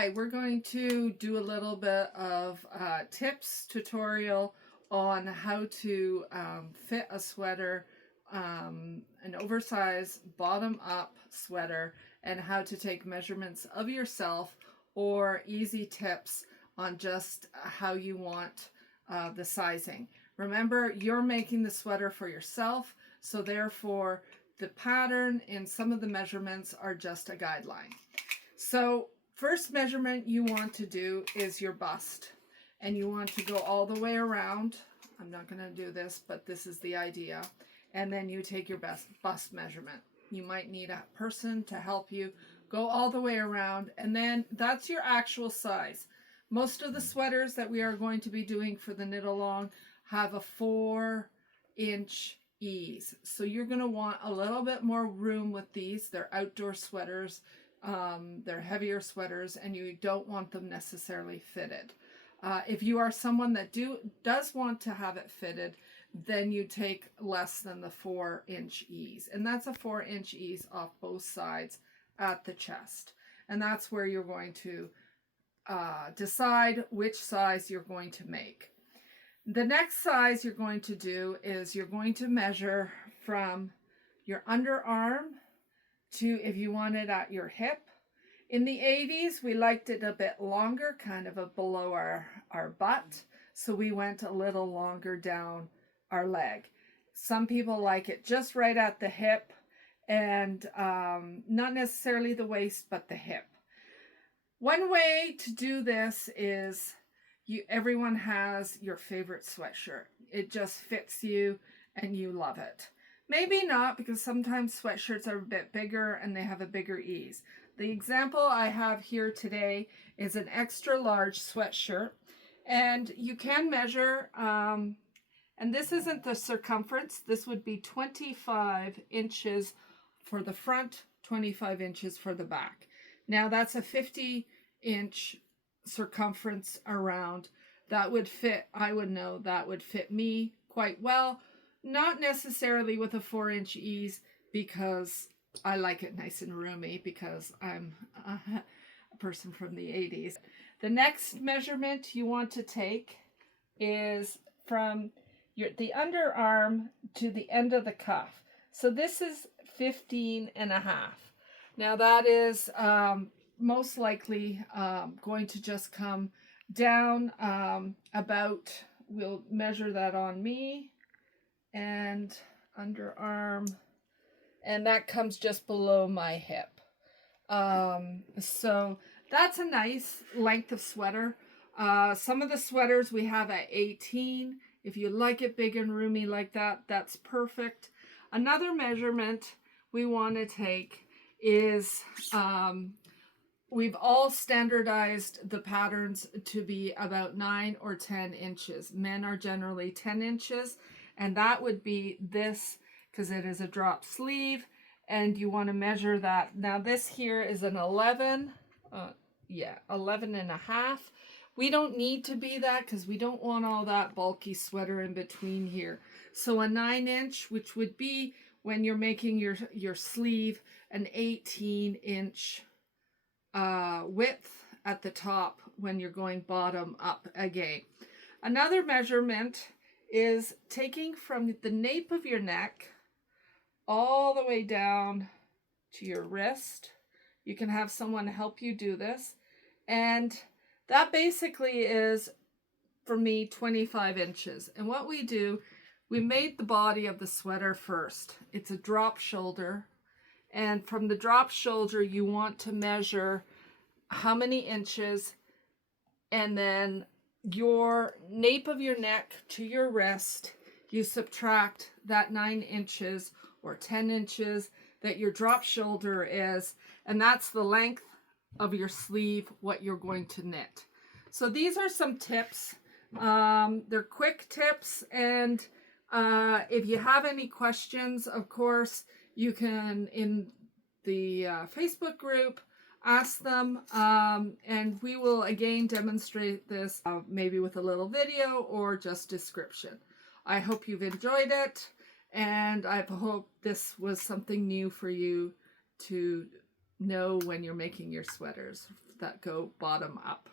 Hi, we're going to do a little bit of tips tutorial on how to fit a sweater, an oversized bottom up sweater, and how to take measurements of yourself, or easy tips on just how you want the sizing. Remember, you're making the sweater for yourself, so therefore the pattern and some of the measurements are just a guideline. So first measurement you want to do is your bust, and you want to go all the way around. I'm not going to do this, but this is the idea. And then you take your bust measurement. You might need a person to help you go all the way around, and then that's your actual size. Most of the sweaters that we are going to be doing for the knit along have a 4-inch ease, so you're going to want a little bit more room with these. They're outdoor sweaters. They're heavier sweaters, and you don't want them necessarily fitted. If you are someone that does want to have it fitted, then you take less than the 4-inch ease, and that's a 4-inch ease off both sides at the chest, and that's where you're going to decide which size you're going to make. The next size you're going to do is you're going to measure from your underarm to, if you want it at your hip. In the 80s, we liked it a bit longer, kind of below our butt, so we went a little longer down our leg. Some people like it just right at the hip, and not necessarily the waist, but the hip. One way to do this is everyone has your favorite sweatshirt. It just fits you and you love it. Maybe not, because sometimes sweatshirts are a bit bigger and they have a bigger ease. The example I have here today is an extra large sweatshirt, and you can measure, and this isn't the circumference. This would be 25 inches for the front, 25 inches for the back. Now that's a 50-inch circumference around. That would fit, I would know that would fit me quite well. Not necessarily with a 4-inch ease, because I like it nice and roomy, because I'm a person from the 80s. The next measurement you want to take is from the underarm to the end of the cuff. So this is 15 and a half. Now that is most likely going to just come down about, we'll measure that on me and underarm, and that comes just below my hip. So that's a nice length of sweater. Some of the sweaters we have at 18. If you like it big and roomy like that, that's perfect. Another measurement we want to take is, we've all standardized the patterns to be about 9 or 10 inches. Men are generally 10 inches, and that would be this, because it is a drop sleeve, and you want to measure that. Now this here is an 11, 11 and a half. We don't need to be that, because we don't want all that bulky sweater in between here. So a 9-inch, which would be, when you're making your sleeve, an 18-inch width at the top when you're going bottom up again. Another measurement is taking from the nape of your neck all the way down to your wrist. You can have someone help you do this, and that basically is, for me, 25 inches. And what we do, we made the body of the sweater first. It's a drop shoulder, and from the drop shoulder you want to measure how many inches, and then your nape of your neck to your wrist, you subtract that 9 inches or 10 inches that your drop shoulder is, and that's the length of your sleeve, what you're going to knit. So these are some tips. They're quick tips, and if you have any questions, of course, you can, in the Facebook group, ask them, and we will again demonstrate this maybe with a little video or just description. I hope you've enjoyed it, and I hope this was something new for you to know when you're making your sweaters that go bottom up.